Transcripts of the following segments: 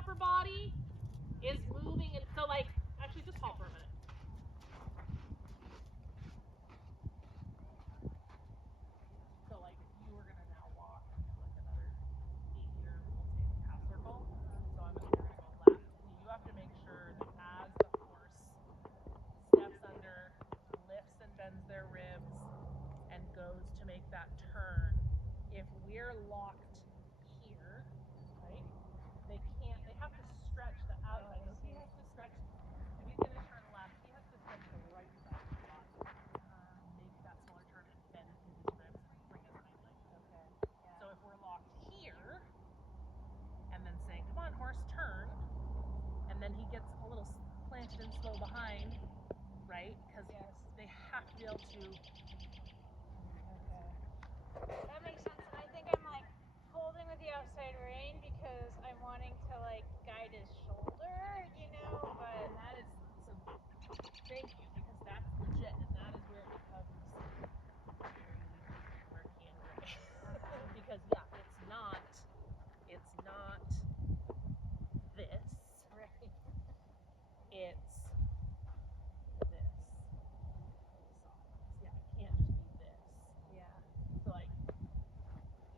upper body is moving, and so like, actually just halt for a minute. So like, you were gonna now walk like another 8 meters, we'll say half circle. So you're gonna go left. You have to make sure that as the horse steps under, lifts and bends their ribs, and goes to make that turn, if we're locked here, right, they have to stretch the outside. So he has to stretch, if he's going to turn left, he has to stretch the right side of the body, make that smaller turn and bend his ribs and bring his hind leg. Okay. Yeah. So if we're locked here, and then saying, come on, horse, turn, and then he gets a little planted and slow behind, right, because they have to be able to. That makes sense, and I think I'm like holding with the outside rein because I'm wanting to like guide his shoulder, you know, but and that is, so thank you, because that's legit, and that is where it becomes very murky and gray. Because it's not this, right. It's this. Yeah, it can't just be this. Yeah. So like,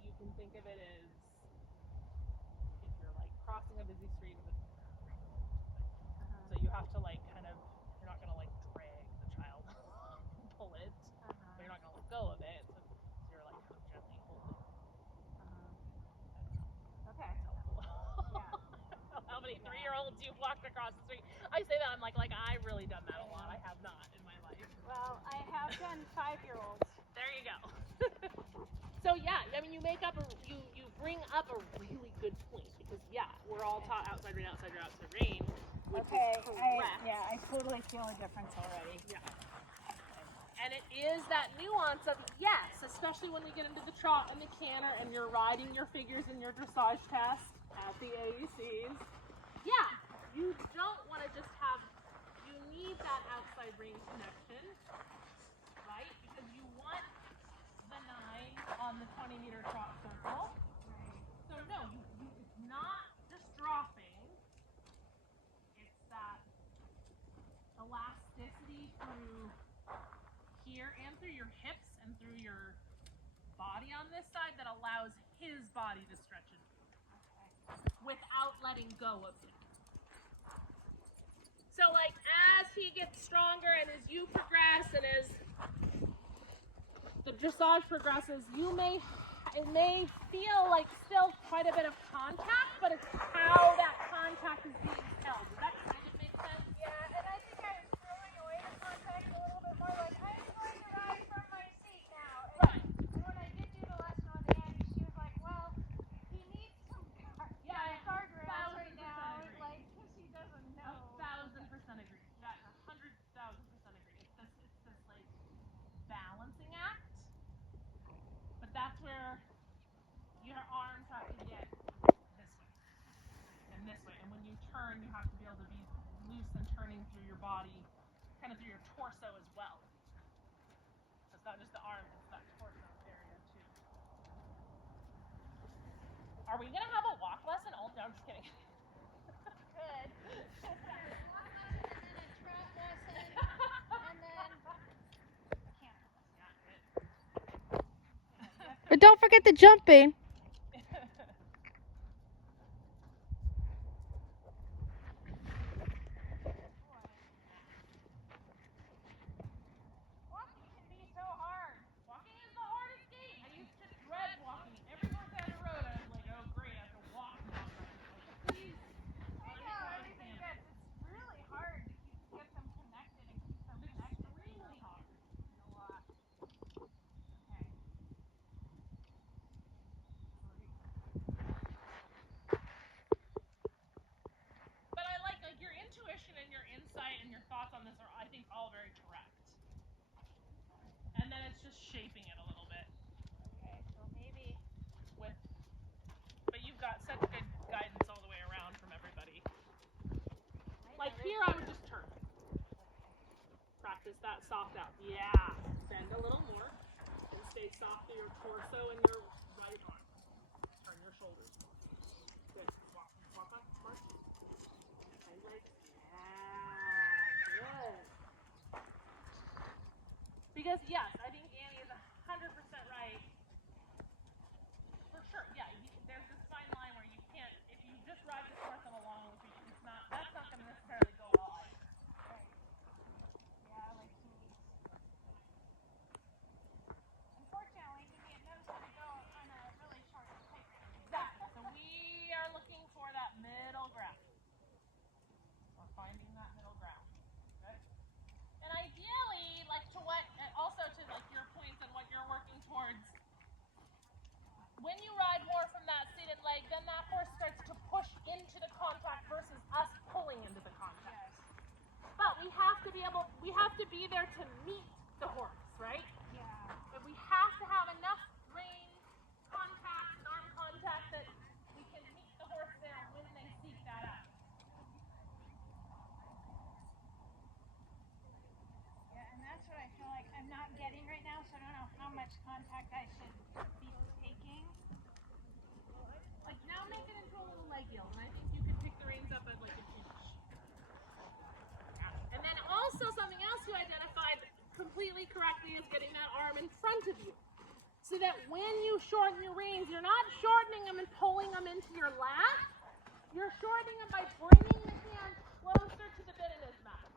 you can think of it as if you're like crossing a busy street with so you have to like kind of, you're not gonna like drag the child, pull it, but you're not gonna let go of it. So you're like kind of gently holding. Okay. That's helpful. Yeah. How many 3-year-olds you've walked across the street? I say that, I'm like I've really done that a lot. I have not in my life. Well, I have done 5-year-olds. There you go. So yeah, I mean, you bring up a really good point, because we're all taught outside rein, which is correct. I totally feel a difference already. Yeah. And it is that nuance of, yes, especially when we get into the trot and the canter and you're riding your figures in your dressage test at the AECs. Yeah, you don't want to just have, you need that outside rein connection, right? Because you want the 9 on the 20-meter trot circle. Right. So no, it's not just dropping. It's that elasticity through here and through your hips and through your body on this side that allows his body to stretch and move without letting go of him. So like, as he gets stronger and as you progress and as the dressage progresses, it may feel like still quite a bit of contact, but it's how that contact is being held. Does that kind of make sense? Yeah, and I think I was throwing away the contact a little bit more, like I'm going to ride from my seat now. Right. And when I did do the lesson with Andy, she was like, well, he needs some guardrails right now, like, because he doesn't know. 1,000% agree. 100,000% agree. It's this like balancing act, but that's where your arms have to get this way and this way, and when you turn, you have to be able to be loose and turning through your body, kind of through your torso as well. So it's not just the arms, it's that torso area too. Are we gonna have a walk lesson? Oh no, I'm just kidding. Good. There's one lesson and then a trot lesson and then a canter lesson. But don't forget the jumping. Walking can be so hard. Walking is the hardest game. I used to dread walking. Every horse I ever rode, I was like, oh great, I have to walk now. Please. I know, everything gets, it's really hard to get them connected and keep them connected. Extremely hard. A lot. Okay. But I like your intuition and your insight and your thoughts on this are, I think, all very correct. And then it's just shaping it a little bit. Okay, so maybe but you've got such good guidance all the way around from everybody. Like here, I would just turn. Practice that soft out. Yeah. Bend a little more and stay soft through your torso and your right arm. Turn your shoulders more. Good. Walk up, march. Because yes, I think Annie is 100% right. For sure, yeah. There's this fine line where you can't, if you just ride this horse on a long retreat, it's not. That's not going to necessarily go well either. Right. Yeah, like unfortunately, he knows how to go on a really short tight rein. Exactly. So we are looking for that middle ground. We're finding that middle ground. Okay. And ideally, like to what, also to like your points and what you're working towards. When you ride more from that seated leg, then that horse starts to push into the contact versus us pulling into the contact. Yes. But we have to be there to meet the horse, right? Yeah. But we have to have enough rein contact, arm contact that we can meet the horse there when they seek that out. Yeah, and that's what I feel like I'm not getting right now, so I don't know how much contact I should be taking. Like now make it into a little leg yield, and I think you can pick the reins up at like a pinch. Yeah. And then also something else you identified completely correctly is getting that arm in front of you. So that when you shorten your reins, you're not shortening them and pulling them into your lap. You're shortening them by bringing the hand closer to the bit in his mouth.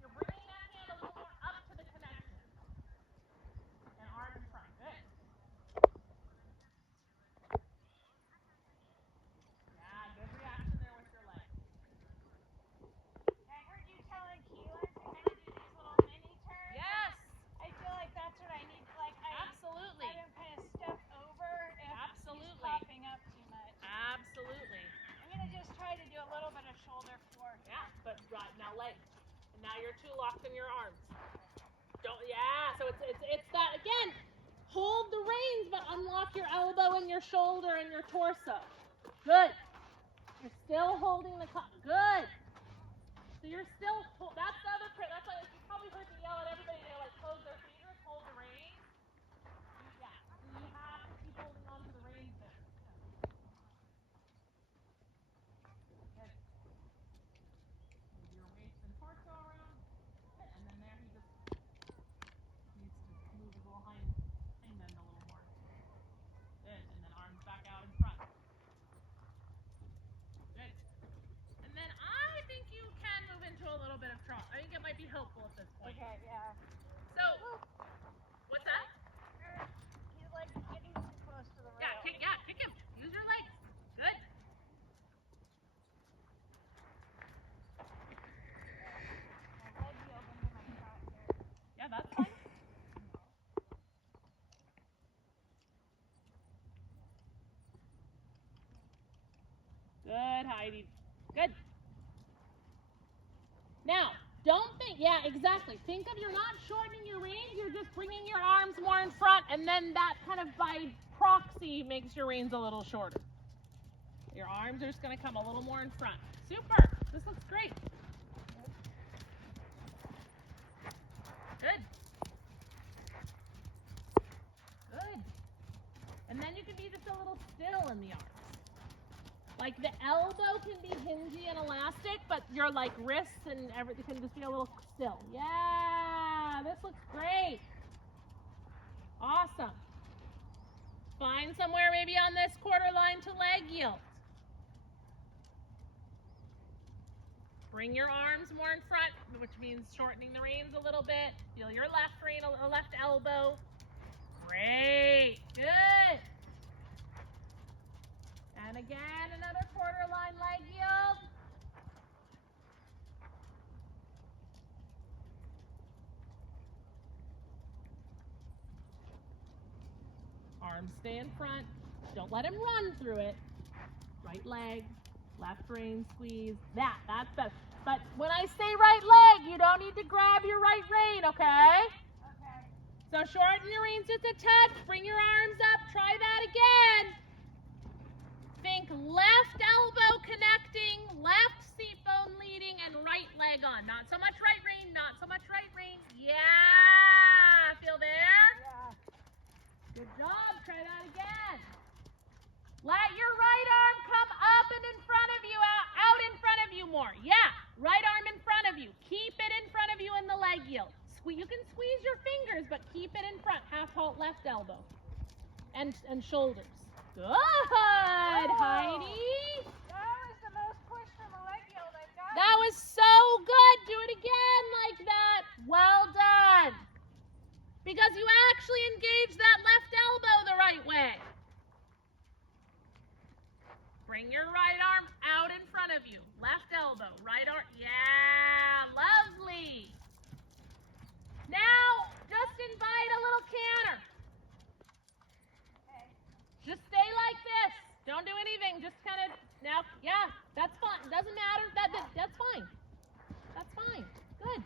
You're bringing that hand a little more up to the connection. And arm in front. Good. Yeah, good reaction there with your leg. I heard you telling Keelan to kind of do these little mini turns. Yes. I feel like that's what I need. Like Absolutely. I have him kind of step over if Absolutely. he's popping up too much. Absolutely. I'm gonna just try to do a little bit of shoulder force. Yeah, but right now leg. And now you're too locked in your arms. Don't. Yeah. So it's that again. Hold the reins, but unlock your elbow and your shoulder and your torso. Good. You're still holding the good. So you're still. That's the other. That's why you probably heard me yell at everybody. They like close their fingers, hold the reins. Yeah. So you have to keep holding on to the reins there. Good. Move your waist and torso around. Good. And then there he just needs to move his little hind end a little more. Good. And then arms back out in front. Good. And then I think you can move into a little bit of trot. I think it might be helpful at this point. Okay, yeah. So, what's that? He's like getting too close to the rail. Yeah, kick him. Use your legs. Good. My leg heeled into my trot here. Yeah, that's fine. Good, Heidi. Good. Now, don't think, yeah, exactly. Think of you're not shortening your reins, you're just bringing your arms more in front, and then that kind of by proxy makes your reins a little shorter. Your arms are just going to come a little more in front. Super. This looks great. Good. Good. And then you can be just a little still in the arms. Like the elbow can be hingy and elastic, but your like wrists and everything can just be a little still. Yeah, this looks great. Awesome. Find somewhere maybe on this quarter line to leg yield. Bring your arms more in front, which means shortening the reins a little bit. Feel your left rein, left elbow. Great. Good. And again, another quarter line leg yield. Arms stay in front. Don't let him run through it. Right leg, left rein, squeeze. That's better. But when I say right leg, you don't need to grab your right rein, okay? Okay. So shorten your reins just a touch. Bring your arms up. Try that again. Think left elbow connecting, left seat bone leading, and right leg on. Not so much right rein, not so much right rein. Yeah, feel there? Yeah. Good job, try that again. Let your right arm come up and in front of you, out in front of you more. Yeah, right arm in front of you. Keep it in front of you in the leg yield. You can squeeze your fingers. elbow. And shoulders. Good, Heidi. That was the most push from a leg yield I've got. That was so good. Do it again like that. Well done. Because you actually engaged that left elbow the right way. Bring your right arm out in front of you. Left elbow, right arm. Yeah, lovely. Now, just invite a little canter. Okay. Just stay like this. Don't do anything. Just kind of, now, yeah, that's fine. Doesn't matter. That's fine. That's fine. Good.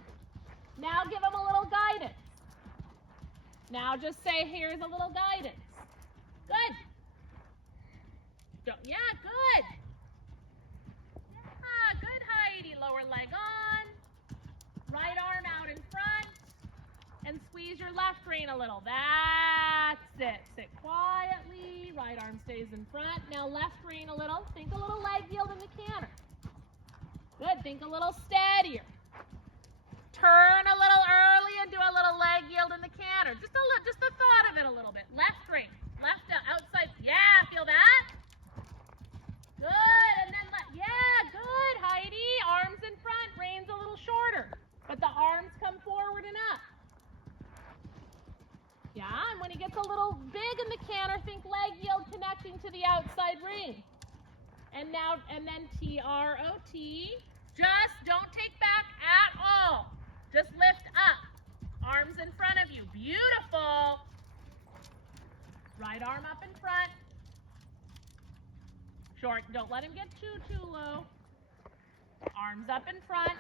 Now give them a little guidance. Now just say, here's a little guidance. Good. Yeah, good. Yeah, good, Heidi. Lower leg on. Right arm out in front. And squeeze your left rein a little. That's it. Sit quietly. Right arm stays in front. Now left rein a little. Think a little leg yield in the canter. Good. Think a little steadier. Turn a little early and do a little leg yield in the canter. Just the thought of it a little bit. Left rein. Left outside. Yeah, feel that? Good. And then yeah, good, Heidi. Arms in front. Reins a little shorter. But the arms come forward and up. Yeah, and when he gets a little big in the canter, think leg yield connecting to the outside rein. And then T-R-O-T. Just don't take back at all. Just lift up. Arms in front of you. Beautiful. Right arm up in front. Short. Don't let him get too low. Arms up in front.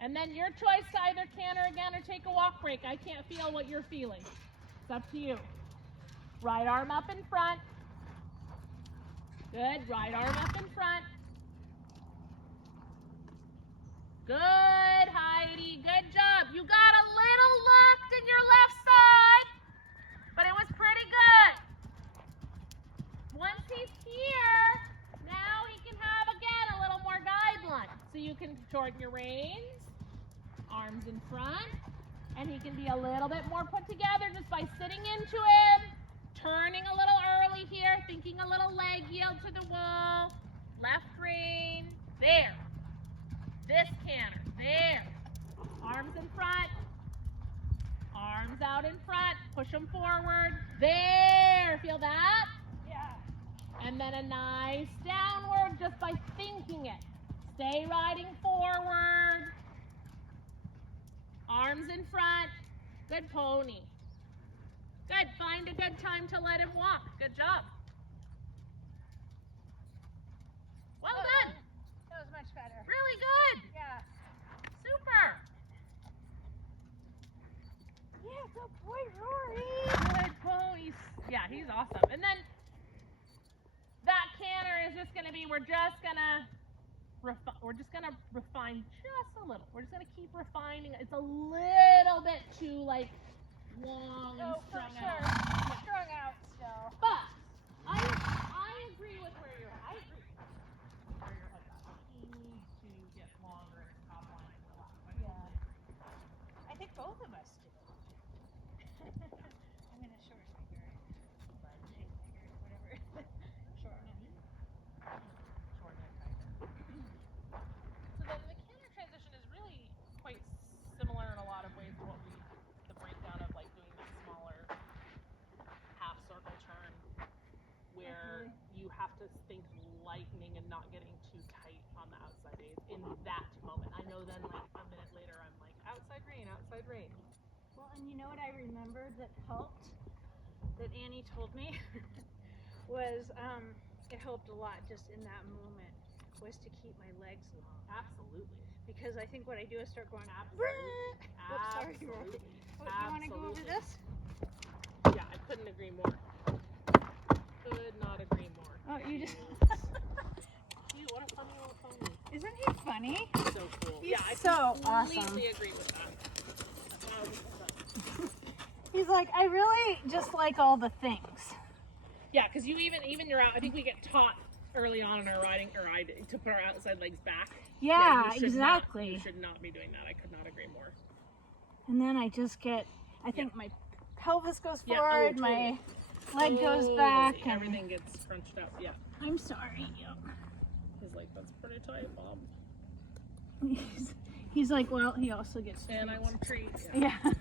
And then your choice to either canter again or take a walk break. I can't feel what you're feeling. It's up to you. Right arm up in front. Good. Right arm up in front. Good, Heidi. Good job. You got a little locked in your left side, but it was pretty good. Once he's here, now he can have, again, a little more guideline. So you can shorten your reins, arms in front, and he can be a little bit more put together just by sitting into him, turning a little early here, thinking a little leg yield to the wall, left rein, there. This canter, there. Arms in front, arms out in front, push them forward, there. Feel that? Yeah. And then a nice downward just by thinking it. Stay riding forward. Arms in front. Good pony. Good. Find a good time to let him walk. Good job. Well done. That was much better. Really good. Yeah. Super. Yeah, good boy, Rory. Good pony. Yeah, he's awesome. And then that canter is just going to be, we're just going to refine just a little. We're just going to keep refining. It's a little bit too like long and strung out. Yeah. Strung out still. But I agree with where you're at. I agree where you're at. He needs to get longer in his top line and relax. Yeah. I think both of us do. I'm gonna shorten my girth. Shake my girth, whatever. Shorten it. Shorten it tighter. So the canter transition is really quite similar in a lot of ways to what the breakdown of like doing that smaller half circle turn where you have to think lightening and not getting too tight on the outside aids in that moment. I know then like a minute later I'm like outside rein. Well, and you know what I remembered that helped, that Annie told me, was it helped a lot just in that moment, was to keep my legs long. Absolutely. Because I think what I do is start going, Absolutely. Oops, sorry, Rory. Absolutely. Oh, you want to go over this? Yeah, I couldn't agree more. Could not agree more. Oh, you just... Cute, what a funny little pony. Isn't he funny? So cool. He's Yeah, I so completely awesome. agree with that. 1,000%. He's like, I really just like all the things. Yeah, because you even you're out. I think we get taught early on in our riding, to put our outside legs back. Yeah, you should exactly. You should not be doing that. I could not agree more. And then I just get, I think my pelvis goes Yeah, forward, totally. my leg goes back. And Everything gets scrunched up. Yeah. I'm sorry. Yep. He's like, that's pretty tight, Mom. He's like, well, he also gets And I treats. want a treat. Yeah.